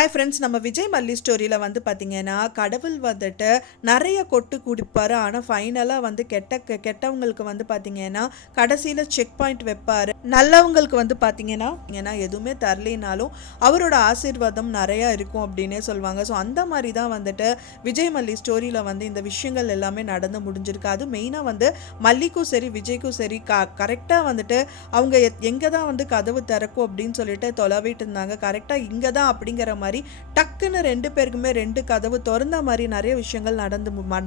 Hi friends, நம்ம விஜய் மல்லி ஸ்டோரியில் வந்து பார்த்தீங்கன்னா கடவுள் வந்துட்டு நிறைய கொட்டு குடிப்பார். ஆனால் ஃபைனலாக வந்து கெட்டவங்களுக்கு வந்து பார்த்தீங்கன்னா கடைசியில் செக் பாயிண்ட் வைப்பார். நல்லவங்களுக்கு வந்து பார்த்தீங்கன்னா எதுவுமே தரலினாலும் அவரோட ஆசீர்வாதம் நிறையா இருக்கும் அப்படின்னே சொல்லுவாங்க. ஸோ அந்த மாதிரி தான் வந்துட்டு விஜய் மல்லி ஸ்டோரியில் வந்து இந்த விஷயங்கள் எல்லாமே நடந்து முடிஞ்சிருக்கு. அது மெயினாக வந்து மல்லிக்கும் சரி விஜய்க்கும் சரி கரெக்டாக வந்துட்டு அவங்க எங்கே தான் வந்து கதவு திறக்கும் அப்படின்னு சொல்லிட்டு தொலைவிட்டு இருந்தாங்க. கரெக்டாக இங்கே தான் அப்படிங்கிற மாதிரி டக்குன்னு ரெண்டு பேருக்குமே ரெண்டு கதவு திறந்த மாதிரி நிறைய விஷயங்கள்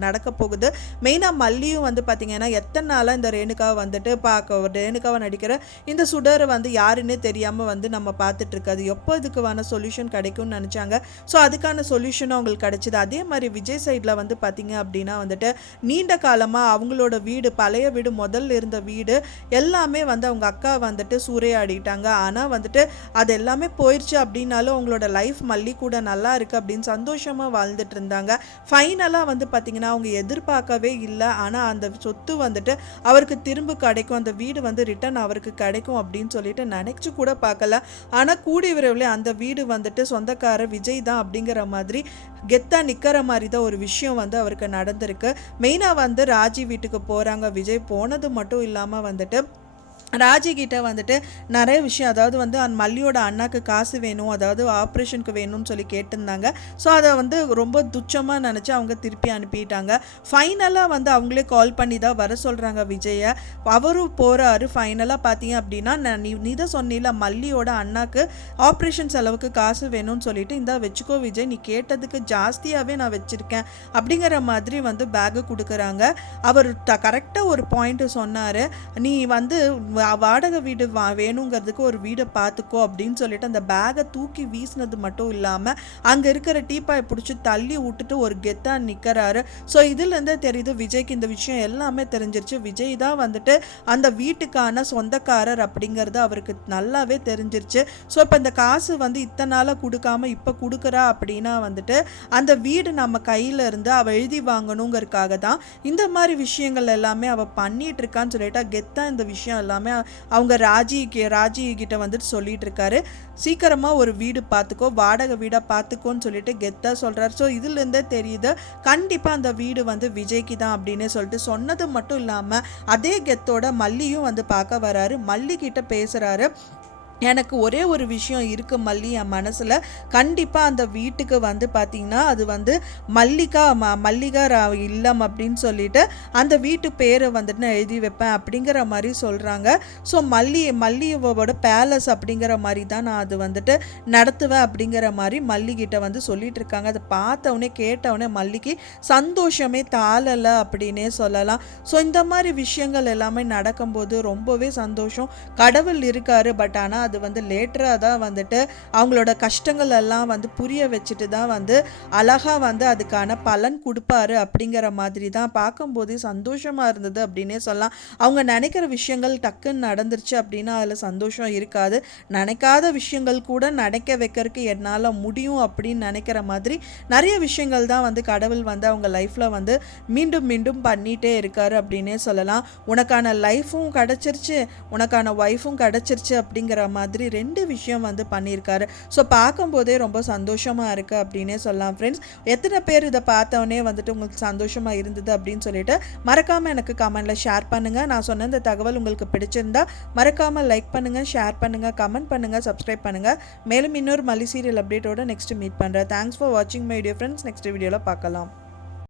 நடக்க போகுது. மெயினாக மல்லியும் வந்து பார்த்தீங்கன்னா எத்தனை நாளாக இந்த ரேணுகாவை வந்துட்டு ரேணுகாவை நடிக்கிற இந்த சுடரை வந்து யாருன்னே தெரியாமல் வந்து நம்ம பார்த்துட்டு இருக்காது. எப்போ இதுக்கான சொல்யூஷன் கிடைக்கும்னு நினச்சாங்க. ஸோ அதுக்கான சொல்யூஷனும் அவங்களுக்கு கிடைச்சிது. அதே மாதிரி விஜய் சைடில் வந்து பார்த்தீங்க அப்படின்னா வந்துட்டு நீண்ட காலமாக அவங்களோட வீடு, பழைய வீடு, முதல்ல இருந்த வீடு எல்லாமே வந்து அவங்க அக்கா வந்துட்டு சூறையாடிட்டாங்க. ஆனால் வந்துட்டு அது எல்லாமே போயிடுச்சு அப்படின்னாலும் அவங்களோட லைஃப் மல்லி கூட நல்லா இருக்குது அப்படின்னு சந்தோஷமாக வாழ்ந்துட்டு இருந்தாங்க. ஃபைனலாக வந்து பார்த்திங்கன்னா அவங்க எதிர்பார்க்கவே இல்லை. ஆனால் அந்த சொத்து வந்துட்டு அவருக்கு திரும்ப கிடைக்கும், அந்த வீடு வந்து ரிட்டர்ன் அவருக்கு கிடைக்கும் அப்படின்னு சொல்லிட்டு நினச்சி கூட பார்க்கல. ஆனால் கூடிய விரைவில் அந்த வீடு வந்துட்டு சொந்தக்கார விஜய் தான் அப்படிங்கிற மாதிரி கெத்தா நிற்கிற மாதிரி தான் ஒரு விஷயம் வந்து அவருக்கு நடந்திருக்கு. மெயினாக வந்து ராஜி வீட்டுக்கு போகிறாங்க. விஜய் போனது மட்டும் இல்லாமல் வந்துட்டு ராஜி கிட்ட வந்துட்டு நிறைய விஷயம், அதாவது வந்து மல்லியோட அண்ணாக்கு காசு வேணும், அதாவது ஆப்ரேஷனுக்கு வேணும்னு சொல்லி கேட்டிருந்தாங்க. ஸோ அதை வந்து ரொம்ப துச்சமாக நினச்சி அவங்க திருப்பி அனுப்பிட்டாங்க. ஃபைனலாக வந்து அவங்களே கால் பண்ணி தான் வர சொல்கிறாங்க விஜயை. அவரும் போகிறாரு. ஃபைனலாக பார்த்தீங்க அப்படின்னா நீ தான் சொன்னில மல்லியோட அண்ணாக்கு ஆப்ரேஷன் செலவுக்கு காசு வேணும்னு சொல்லிட்டு இந்த வச்சுக்கோ விஜய், நீ கேட்டதுக்கு ஜாஸ்தியாகவே நான் வச்சுருக்கேன் அப்படிங்கிற மாதிரி வந்து பேக்கு கொடுக்குறாங்க. அவர் கரெக்டாக ஒரு பாயிண்ட்டு சொன்னார், நீ வந்து வாடகை வீடு வேணுங்கிறதுக்கு ஒரு வீடை பார்த்துக்கோ அப்படின்னு சொல்லிட்டு அந்த பேகை தூக்கி வீசினது மட்டும் இல்லாமல் அங்கே இருக்கிற டீப்பாயை பிடிச்சி தள்ளி விட்டுட்டு ஒரு கெத்தாக நிற்கிறாரு. ஸோ இதுலேருந்தே தெரியுது விஜய்க்கு இந்த விஷயம் எல்லாமே தெரிஞ்சிருச்சு. விஜய் தான் வந்துட்டு அந்த வீட்டுக்கான சொந்தக்காரர் அப்படிங்கிறது அவருக்கு நல்லாவே தெரிஞ்சிருச்சு. ஸோ இப்போ இந்த காசு வந்து இத்தனை நாளாக கொடுக்காம இப்போ கொடுக்குறா அப்படின்னா வந்துட்டு அந்த வீடு நம்ம கையில் இருந்து அவள் எழுதி வாங்கணுங்கிறதுக்காக தான் இந்த மாதிரி விஷயங்கள் எல்லாமே அவள் பண்ணிட்டு இருக்கான்னு சொல்லிட்டா கெத்தாக இந்த விஷயம் எல்லாமே அவங்க ராஜி கிட்ட வந்துட்டு சொல்லிட்டு இருக்காரு. சீக்கிரமாக ஒரு வீடு பார்த்துக்கோ, வாடகை வீடாக பார்த்துக்கோன்னு சொல்லிட்டு கெத்தாக சொல்கிறார். ஸோ இதுலேருந்தே தெரியுது கண்டிப்பாக அந்த வீடு வந்து விஜய்க்கு தான் அப்படின்னு சொல்லிட்டு சொன்னது மட்டும் இல்லாமல் அதே கெத்தோட மல்லியும் வந்து பார்க்க வராரு. மல்லி கிட்ட பேசுகிறாரு. எனக்கு ஒரே ஒரு விஷயம் இருக்குது மல்லி, என் மனசில் கண்டிப்பாக அந்த வீட்டுக்கு வந்து பார்த்திங்கன்னா அது வந்து மல்லிகா இல்லம் அப்படின்னு சொல்லிட்டு அந்த வீட்டு பேரை வந்துட்டு நான் எழுதி வைப்பேன் அப்படிங்கிற மாதிரி சொல்கிறாங்க. ஸோ மல்லியோட பேலஸ் அப்படிங்கிற மாதிரி தான் நான் அது வந்துட்டு நடத்துவேன் அப்படிங்கிற மாதிரி மல்லிகிட்ட வந்து சொல்லிட்டு இருக்காங்க. அதை பார்த்தவொடனே கேட்டவுடனே மல்லிக்கு சந்தோஷமே தாளலை அப்படின்னே சொல்லலாம். ஸோ இந்த மாதிரி விஷயங்கள் எல்லாமே நடக்கும்போது ரொம்பவே சந்தோஷம். கடவுள் இருக்காரு, பட் ஆனால் அது வந்து லேட்டராக தான் வந்துட்டு அவங்களோட கஷ்டங்கள் எல்லாம் வந்து புரிய வச்சுட்டு தான் வந்து அழகாக வந்து அதுக்கான பலன் கொடுப்பாரு அப்படிங்கிற மாதிரி தான் பார்க்கும்போதே சந்தோஷமாக இருந்தது அப்படின்னே சொல்லலாம். அவங்க நினைக்கிற விஷயங்கள் டக்குன்னு நடந்துருச்சு அப்படின்னா அதில் சந்தோஷம் இருக்காது. நினைக்காத விஷயங்கள் கூட நினைக்க வைக்கிறதுக்கு என்னால் முடியும் அப்படின்னு நினைக்கிற மாதிரி நிறைய விஷயங்கள் தான் வந்து கடவுள் வந்து அவங்க லைஃப்பில் வந்து மீண்டும் மீண்டும் பண்ணிகிட்டே இருக்காரு அப்படின்னே சொல்லலாம். உனக்கான லைஃப்பும் கிடச்சிருச்சு, உனக்கான ஒய்ஃபும் கிடச்சிருச்சு அப்படிங்கிற மாதிரி ரெண்டு விஷயம் வந்து பண்ணியிருக்காரு. ஸோ பார்க்கும்போதே ரொம்ப சந்தோஷமாக இருக்குது அப்படின்னே சொல்லலாம். ஃப்ரெண்ட்ஸ், எத்தனை பேர் இதை பார்த்தோன்னே வந்துட்டு உங்களுக்கு சந்தோஷமாக இருந்தது அப்படின்னு சொல்லிட்டு மறக்காமல் எனக்கு கமெண்டில் ஷேர் பண்ணுங்கள். நான் சொன்ன இந்த தகவல் உங்களுக்கு பிடிச்சிருந்தா மறக்காமல் லைக் பண்ணுங்கள், ஷேர் பண்ணுங்கள், கமெண்ட் பண்ணுங்கள், சப்ஸ்கிரைப் பண்ணுங்கள். மேலும் இன்னொரு மல்லி சீரியல் அப்டேட்டோட நெக்ஸ்ட் மீட் பண்ணுறேன். தேங்க்ஸ் ஃபார் வாட்சிங் மை வீடியோ ஃப்ரெண்ட்ஸ். நெக்ஸ்ட் வீடியோவில் பார்க்கலாம்.